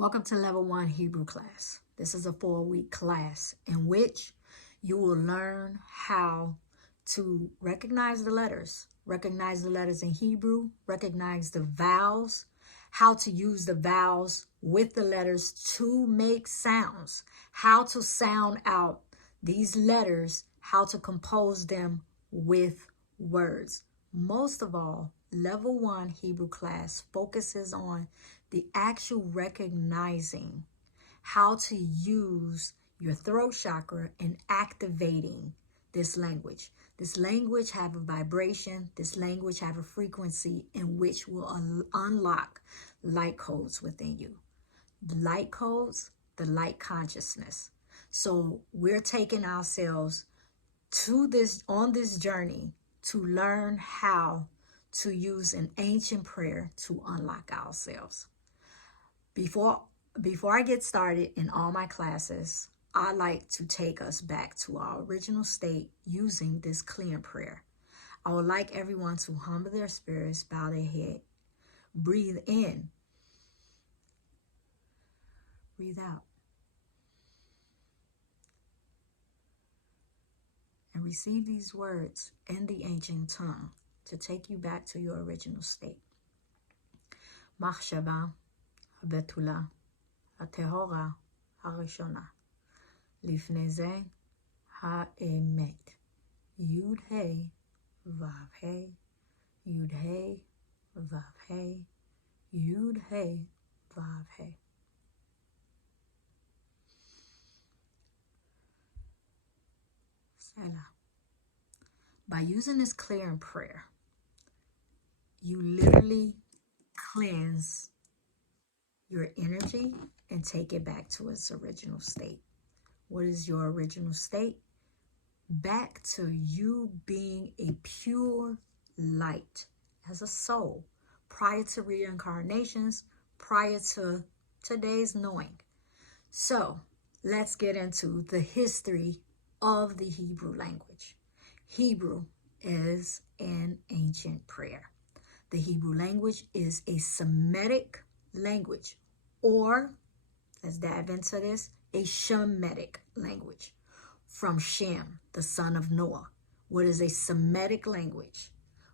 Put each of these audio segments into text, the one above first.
Welcome to Level 1 Hebrew class. This is a 4-week class in which you will learn how to recognize the letters in Hebrew, recognize the vowels, how to use the vowels with the letters to make sounds, how to sound out these letters, how to compose them with words. Most of all, Level 1 Hebrew class focuses on the actual recognizing how to use your throat chakra and activating this language. This language have a vibration, this language have a frequency in which will unlock light codes within you. The light codes, the light consciousness. So we're taking ourselves to on this journey to learn how to use an ancient prayer to unlock ourselves. Before I get started in all my classes, I like to take us back to our original state using this clearing prayer. I would like everyone to humble their spirits, bow their head, breathe in, breathe out, and receive these words in the ancient tongue to take you back to your original state. Machshava betula הטהורה הראשונה לפני זה האמת יוד ה' ו' ה' יוד ה' ו' ה' יוד ה' ו' ה'. Selah. By using this clearing prayer, you literally cleanse your energy and take it back to its original state. What is your original state? Back to you being a pure light as a soul prior to reincarnations, prior to today's knowing. So let's get into the history of the Hebrew language. Hebrew is an ancient prayer. The Hebrew language is a Semitic language, or let's dive into this, a Shemitic language from Shem, the son of Noah. What is a Semitic language?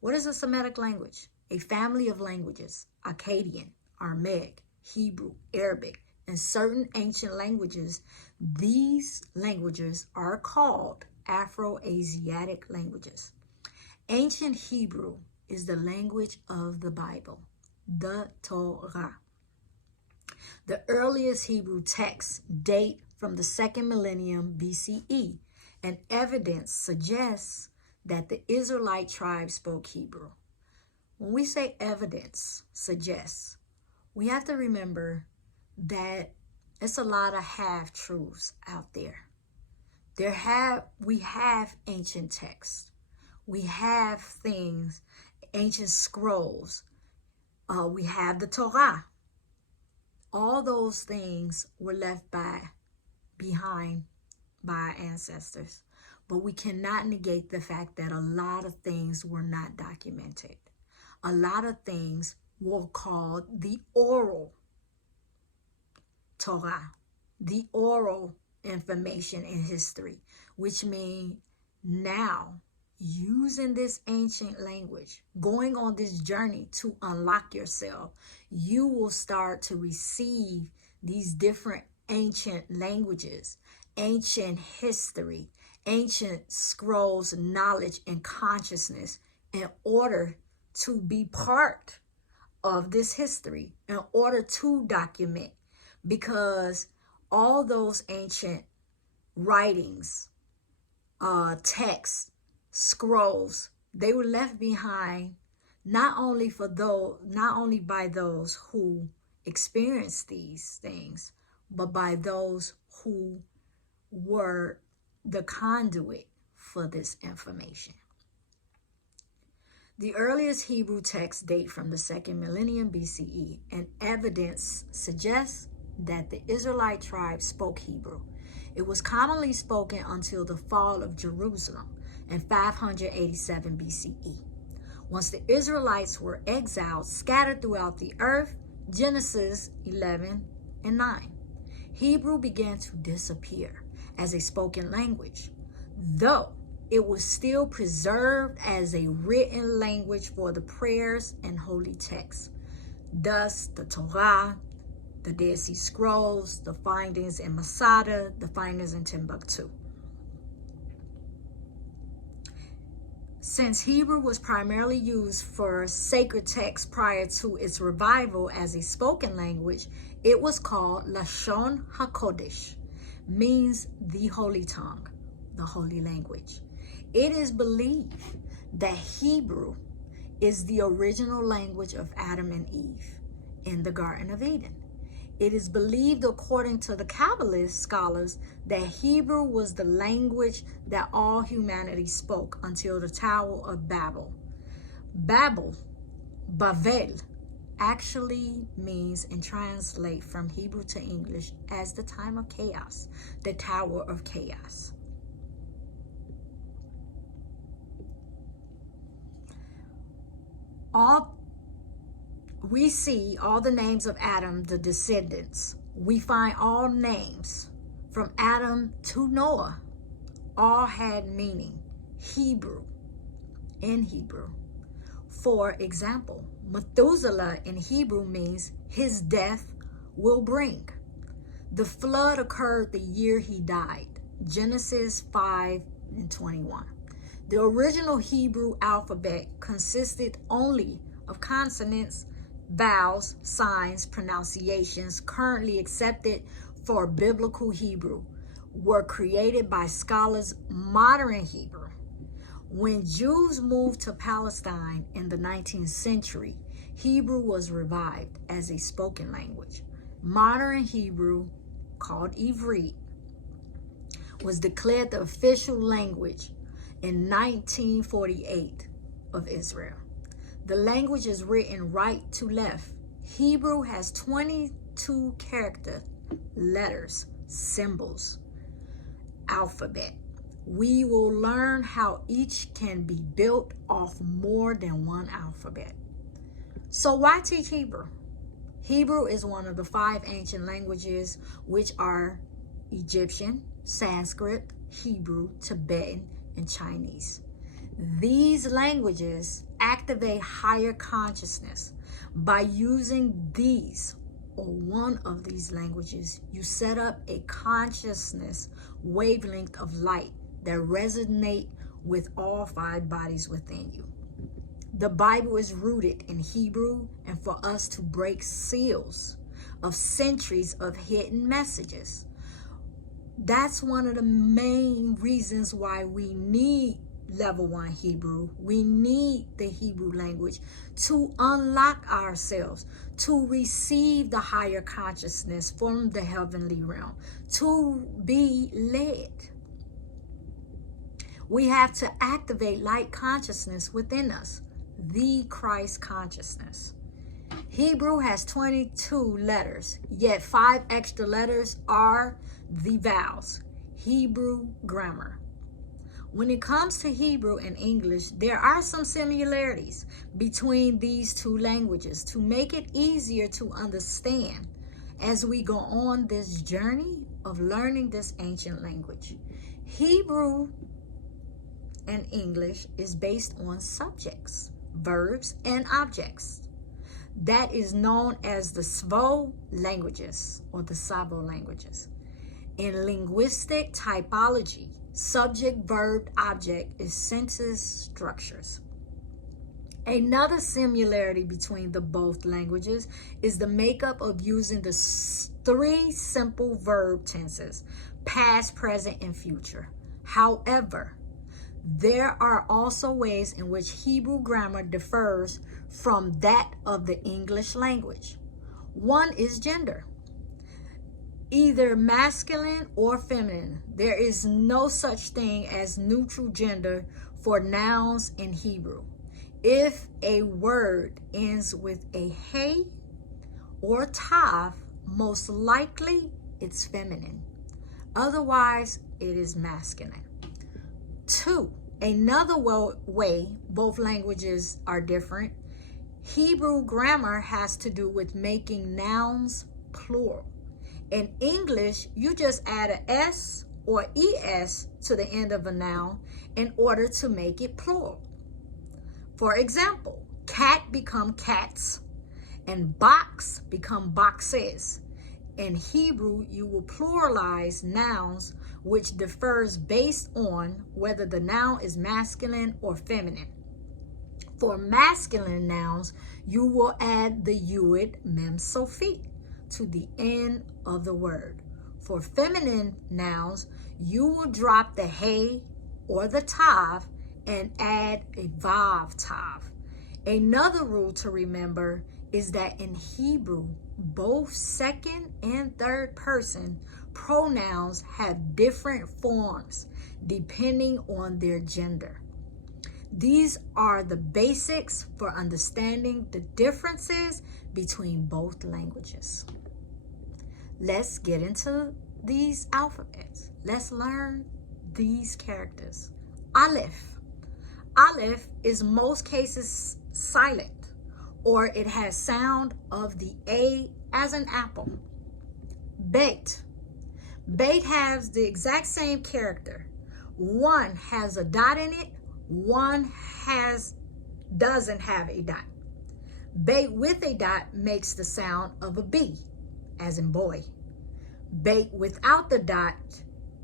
What is a Semitic language? A family of languages: Akkadian, Aramaic, Hebrew, Arabic, and certain ancient languages. These languages are called Afro-Asiatic languages. Ancient Hebrew is the language of the Bible, the Torah. The earliest Hebrew texts date from the 2nd millennium BCE, and evidence suggests that the Israelite tribe spoke Hebrew. When we say evidence suggests, we have to remember that it's a lot of half-truths out there. We have ancient texts. We have things, ancient scrolls. We have the Torah. All those things were left behind by our ancestors. But we cannot negate the fact that a lot of things were not documented. A lot of things were called the oral Torah, the oral information in history, which means now, using this ancient language, going on this journey to unlock yourself, you will start to receive these different ancient languages, ancient history, ancient scrolls, knowledge, and consciousness in order to be part of this history, in order to document, because all those ancient writings, texts, scrolls, they were left behind not only by those who experienced these things, but by those who were the conduit for this information. The earliest Hebrew texts date from the 2nd millennium BCE, and evidence suggests that the Israelite tribe spoke Hebrew. It was commonly spoken until the fall of Jerusalem in 587 BCE. Once the Israelites were exiled, scattered throughout the earth, Genesis 11 and 9. Hebrew began to disappear as a spoken language, though it was still preserved as a written language for the prayers and holy texts. Thus, the Torah, the Dead Sea Scrolls, the findings in Masada, the findings in Timbuktu. Since Hebrew was primarily used for sacred texts prior to its revival as a spoken language, it was called Lashon HaKodesh, means the holy tongue, the holy language. It is believed that Hebrew is the original language of Adam and Eve in the Garden of Eden. It is believed, according to the Kabbalist scholars, that Hebrew was the language that all humanity spoke until the Tower of Babel. Bavel, actually means and translate from Hebrew to English as the time of chaos, the Tower of Chaos. We see all the names of Adam, the descendants. We find all names from Adam to Noah. All had meaning, Hebrew, in Hebrew. For example, Methuselah in Hebrew means his death will bring. The flood occurred the year he died, Genesis 5:21. The original Hebrew alphabet consisted only of consonants, vowels, signs, pronunciations currently accepted for biblical Hebrew were created by scholars modern Hebrew. When Jews moved to Palestine in the 19th century, Hebrew was revived as a spoken language. Modern Hebrew, called Ivrit, was declared the official language in 1948 of Israel. The language is written right to left. Hebrew has 22 characters, letters, symbols, alphabet. We will learn how each can be built off more than one alphabet. So why teach Hebrew? Hebrew is one of the 5 ancient languages, which are Egyptian, Sanskrit, Hebrew, Tibetan, and Chinese. These languages activate higher consciousness. By using these or one of these languages, you set up a consciousness wavelength of light that resonate with all 5 bodies within you. The Bible is rooted in Hebrew, and for us to break seals of centuries of hidden messages. That's one of the main reasons why we need level 1 Hebrew. We need the Hebrew language to unlock ourselves, to receive the higher consciousness from the heavenly realm, to be led. We have to activate light consciousness within us, the Christ consciousness. Hebrew has 22 letters, yet 5 extra letters are the vowels. Hebrew grammar. When it comes to Hebrew and English, there are some similarities between these 2 languages to make it easier to understand as we go on this journey of learning this ancient language. Hebrew and English is based on subjects, verbs, and objects. That is known as the Savo languages or the Savo languages. In linguistic typology, subject, verb, object is sentence structures. Another similarity between the both languages is the makeup of using the 3 simple verb tenses, past, present, and future. However, there are also ways in which Hebrew grammar differs from that of the English language. One is gender. Either masculine or feminine. There is no such thing as neutral gender for nouns in Hebrew. If a word ends with a hey or tav, most likely it's feminine. Otherwise, it is masculine. 2, another way both languages are different. Hebrew grammar has to do with making nouns plural. In English, you just add an S or ES to the end of a noun in order to make it plural. For example, cat become cats and box become boxes. In Hebrew, you will pluralize nouns, which differs based on whether the noun is masculine or feminine. For masculine nouns, you will add the yud mem sofit to the end of the word. For feminine nouns, you will drop the hey or the tav and add a vav tav. Another rule to remember is that in Hebrew, both second and third person pronouns have different forms depending on their gender. These are the basics for understanding the differences between both languages. Let's get into these alphabets. Let's learn these characters. Aleph. Aleph is most cases silent, or it has sound of the A as an apple. Bet. Bet has the exact same character. One has a dot in it, one doesn't have a dot. Bet with a dot makes the sound of a B, as in boy. Bet without the dot,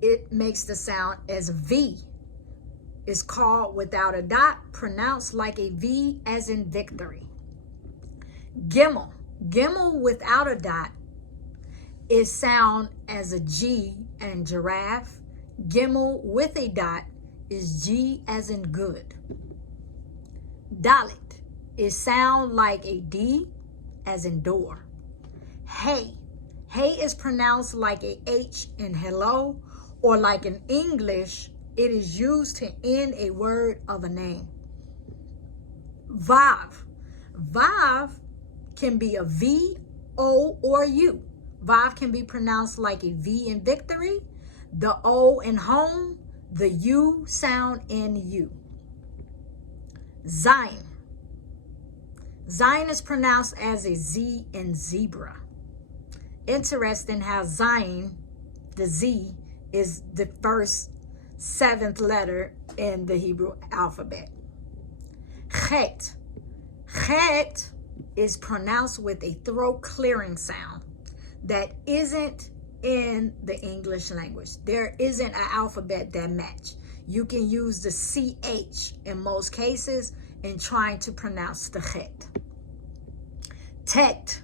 it makes the sound as V. It's called without a dot, pronounced like a V, as in victory. Gimel. Gimel without a dot is sound as a G and giraffe. Gimel with a dot is G as in good. Dalet is sound like a D as in door. Hey. Hey is pronounced like a H in hello, or like in English, it is used to end a word of a name. Vav. Vav can be a V, O, or U. Vav can be pronounced like a V in victory, the O in home, the U sound in U. Zayin. Zayin is pronounced as a Z in zebra. Interesting how Zayin, the Z, is the first 7th letter in the Hebrew alphabet. Chet. Chet is pronounced with a throat clearing sound that isn't in the English language. There isn't an alphabet that match. You can use the CH in most cases in trying to pronounce the Chet. Tet.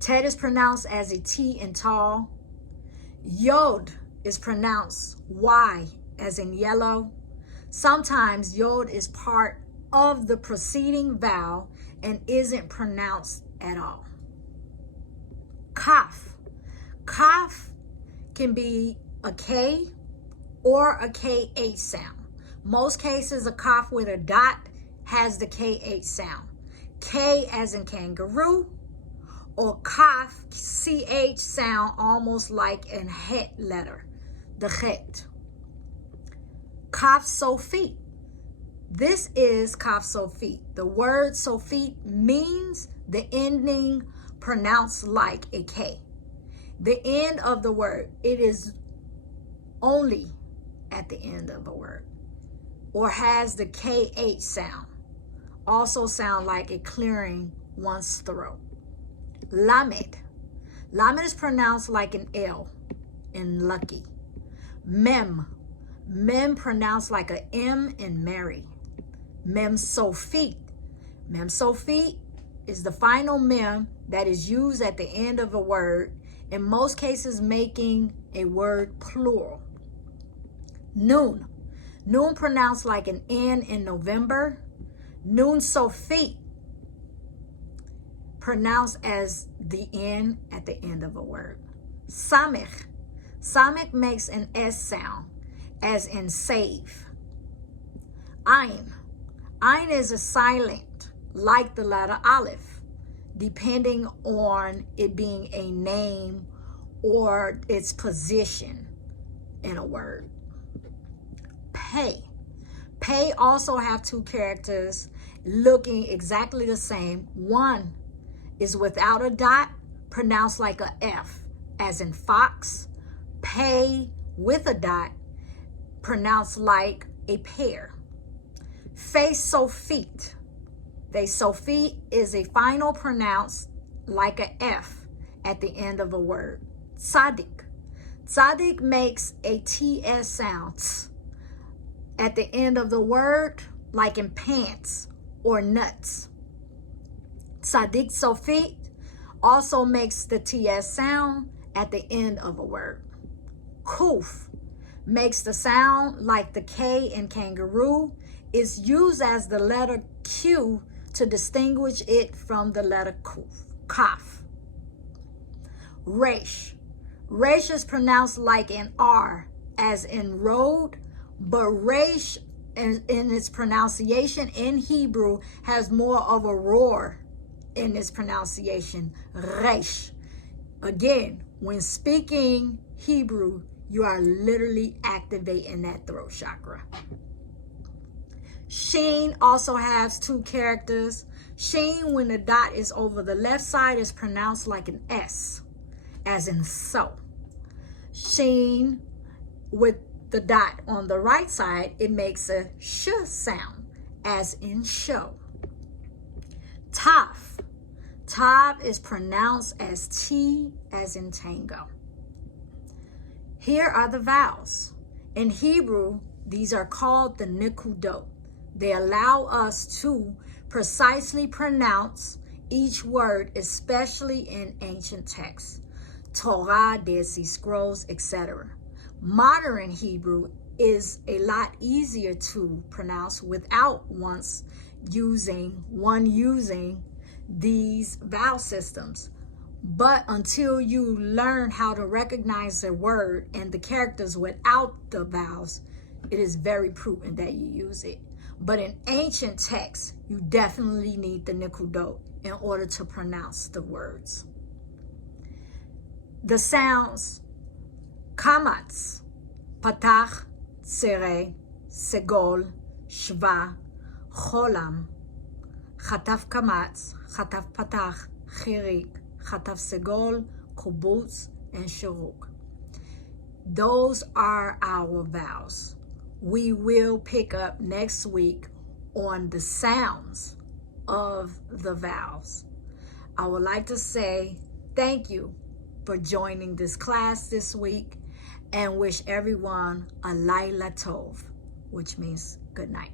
Tet is pronounced as a T in tall. Yod is pronounced Y as in yellow. Sometimes Yod is part of the preceding vowel and isn't pronounced at all. Kaf. Kaf can be a K or a KH sound. Most cases, a kaf with a dot has the KH sound. K as in kangaroo, or kaf, CH sound almost like an het letter, the het. Kaf sofit. This is kaf sofit. The word sofit means the ending pronounced like a K. The end of the word, it is only at the end of a word, or has the KH sound. Also sound like a clearing one's throat. Lamed. Lamed is pronounced like an L in lucky. Mem. Mem pronounced like a M in Mary. Mem sofit. Mem sofit is the final mem that is used at the end of a word, in most cases making a word plural. Nun. Nun pronounced like an N in November. Nun sofit pronounced as the N at the end of a word. Samech. Samech makes an S sound, as in save. Ayin. Ayin is a silent, like the letter Aleph, depending on it being a name or its position in a word. Pei. Pei also have two characters looking exactly the same. One is without a dot, pronounced like a F. as in fox. Pay with a dot, pronounced like a pear. Fe-so-feet. Fe-so-feet is a final pronounced like a F at the end of a word. Tzadik. Tzadik makes a TS sound at the end of the word, like in pants or nuts. Tzadik Sofit also makes the TS sound at the end of a word. Kuf makes the sound like the K in kangaroo. Is used as the letter Q to distinguish it from the letter Kaf. Resh. Resh is pronounced like an R, as in road, but Resh in its pronunciation in Hebrew has more of a roar in its pronunciation. Resh. Again, when speaking Hebrew, you are literally activating that throat chakra. Sheen also has two characters. Sheen, when the dot is over the left side, is pronounced like an S, as in so. Sheen, with the dot on the right side, it makes a sh sound, as in show. Tav. Tav is pronounced as T, as in tango. Here are the vowels. In Hebrew, these are called the nikudot. They allow us to precisely pronounce each word, especially in ancient texts, Torah, Dead Sea Scrolls, etc. Modern Hebrew is a lot easier to pronounce without using these vowel systems. But until you learn how to recognize the word and the characters without the vowels, it is very prudent that you use it. But in ancient texts, you definitely need the nikudot in order to pronounce the words. The sounds: kamatz, patach, tzere, segol, shva, cholam, chataf kamatz, chataf patach, chirik, chataf segol, kubutz, and shuruk. Those are our vowels. We will pick up next week on the sounds of the vowels. I would like to say thank you for joining this class this week and wish everyone a Laila Tov, which means good night.